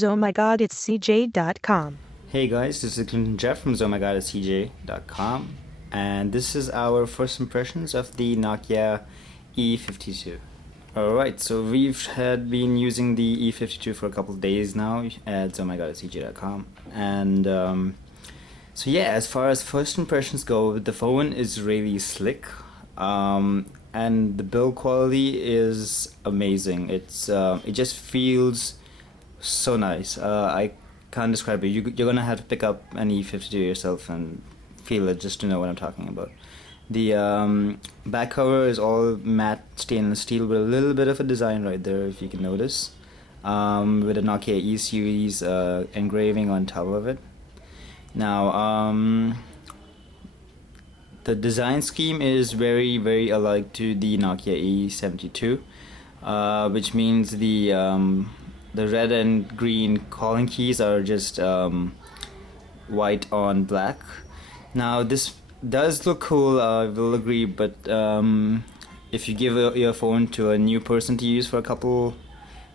Oh my god, it's CJ.com. Hey guys, this is Clinton Jeff from CJ.com, and this is our first impressions of the Nokia E52. Alright, so we've had been using the E52 for a couple of days now at CJ.com, and so yeah, as far as first impressions go, the phone is really slick, and the build quality is amazing. It just feels so nice. I can't describe it. You're gonna have to pick up an E52 yourself and feel it just to know what I'm talking about. The back cover is all matte stainless steel with a little bit of a design right there, if you can notice, with a Nokia E series engraving on top of it. Now, the design scheme is very, very alike to the Nokia E72, which means the red and green calling keys are just white on black. Now this does look cool, I will agree, but if you give your phone to a new person to use for a couple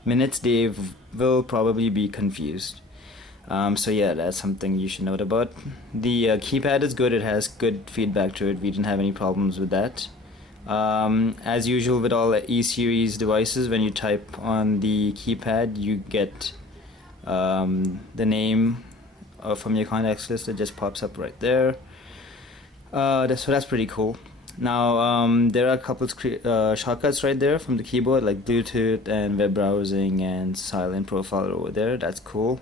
minutes, they will probably be confused. So yeah, that's something you should note about. The keypad is good, it has good feedback to it, we didn't have any problems with that. As usual with all E-series devices, when you type on the keypad, you get the name from your contacts list. It just pops up right there. So that's pretty cool. Now, there are a couple of shortcuts right there from the keyboard, like Bluetooth and web browsing and silent profile over there. That's cool.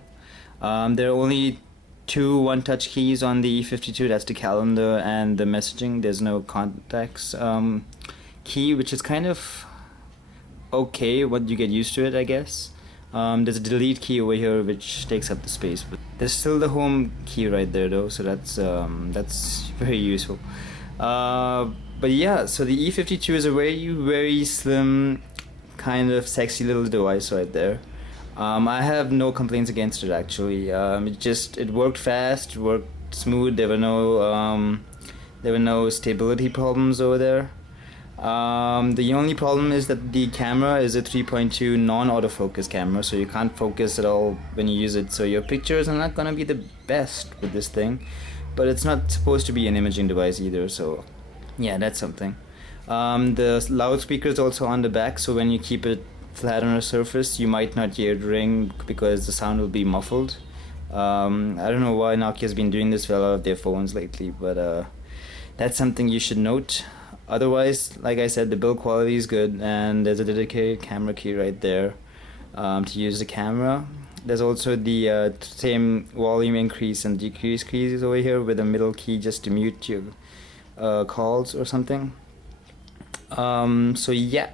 There are only two one-touch keys on the E52. That's the calendar and the messaging. There's no contacts key, which is kind of okay. What you get used to it, I guess. There's a delete key over here which takes up the space, but there's still the home key right there though, so that's very useful. But yeah, so the E52 is a very, very slim, kind of sexy little device right there. I have no complaints against it actually. It worked fast, worked smooth. There were no stability problems over there. The only problem is that the camera is a 3.2 non-autofocus camera, so you can't focus at all when you use it. So your pictures are not gonna be the best with this thing, but it's not supposed to be an imaging device either. So yeah, that's something. The loudspeaker is also on the back, so when you keep it flat on a surface, you might not hear it ring because the sound will be muffled. I don't know why Nokia's been doing this with a lot of their phones lately, but that's something you should note. Otherwise, like I said, the build quality is good, and there's a dedicated camera key right there to use the camera. There's also the same volume increase and decrease keys over here with a middle key just to mute your calls or something. So yeah.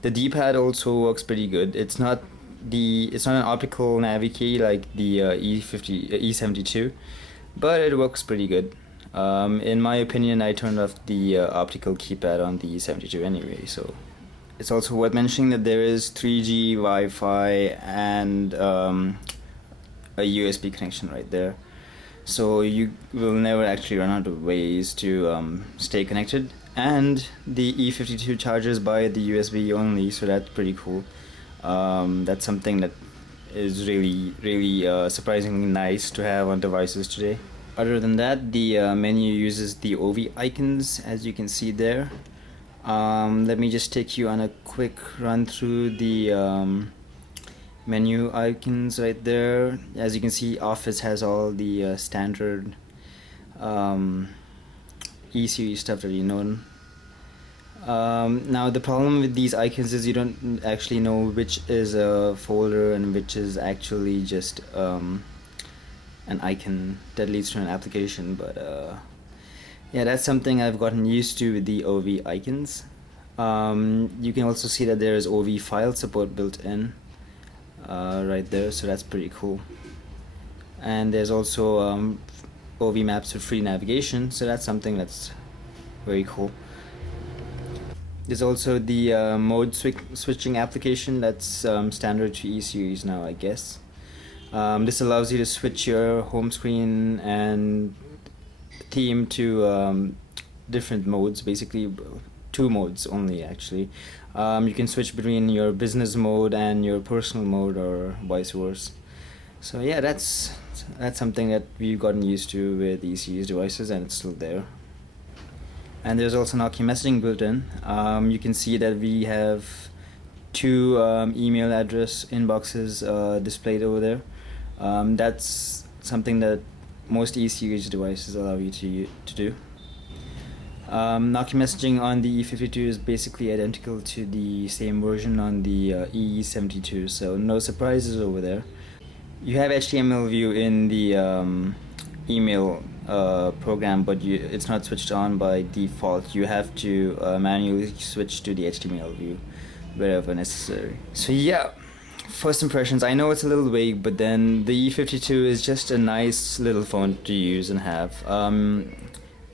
The D-pad also works pretty good. It's not an optical navi key like the E72, but it works pretty good. In my opinion, I turned off the optical keypad on the E72 anyway. So it's also worth mentioning that there is 3G, Wi-Fi, and a USB connection right there. So you will never actually run out of ways to stay connected. And the E52 charges by the USB only, so that's pretty cool. That's something that is really, really surprisingly nice to have on devices today. Other than that, the menu uses the OV icons, as you can see there. Let me just take you on a quick run through the menu icons right there. As you can see, Office has all the standard E-series stuff that you know. Now the problem with these icons is you don't actually know which is a folder and which is actually just an icon that leads to an application, but yeah, that's something I've gotten used to with the OV icons. You can also see that there is OV file support built in right there, so that's pretty cool. And there's also OV maps with free navigation, so that's something that's very cool. There's also the mode switching application that's standard to E-series now, I guess. This allows you to switch your home screen and theme to different modes, basically two modes only actually. You can switch between your business mode and your personal mode or vice versa. So yeah, that's something that we've gotten used to with these series devices, and it's still there. And there's also Nokia messaging built in. You can see that we have two email address inboxes displayed over there. That's something that most E-series devices allow you to do. Nokia messaging on the E52 is basically identical to the same version on the E72, so no surprises over there. You have HTML view in the email program, but it's not switched on by default. You have to manually switch to the HTML view wherever necessary. So yeah, first impressions, I know it's a little vague, but then the E52 is just a nice little phone to use and have.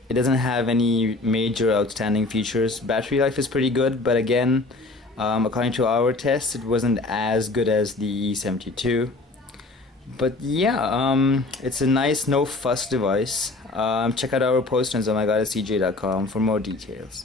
It doesn't have any major outstanding features. Battery life is pretty good, but again, according to our tests, it wasn't as good as the E72. But yeah, it's a nice no fuss device. Check out our post on omega.cj.com for more details.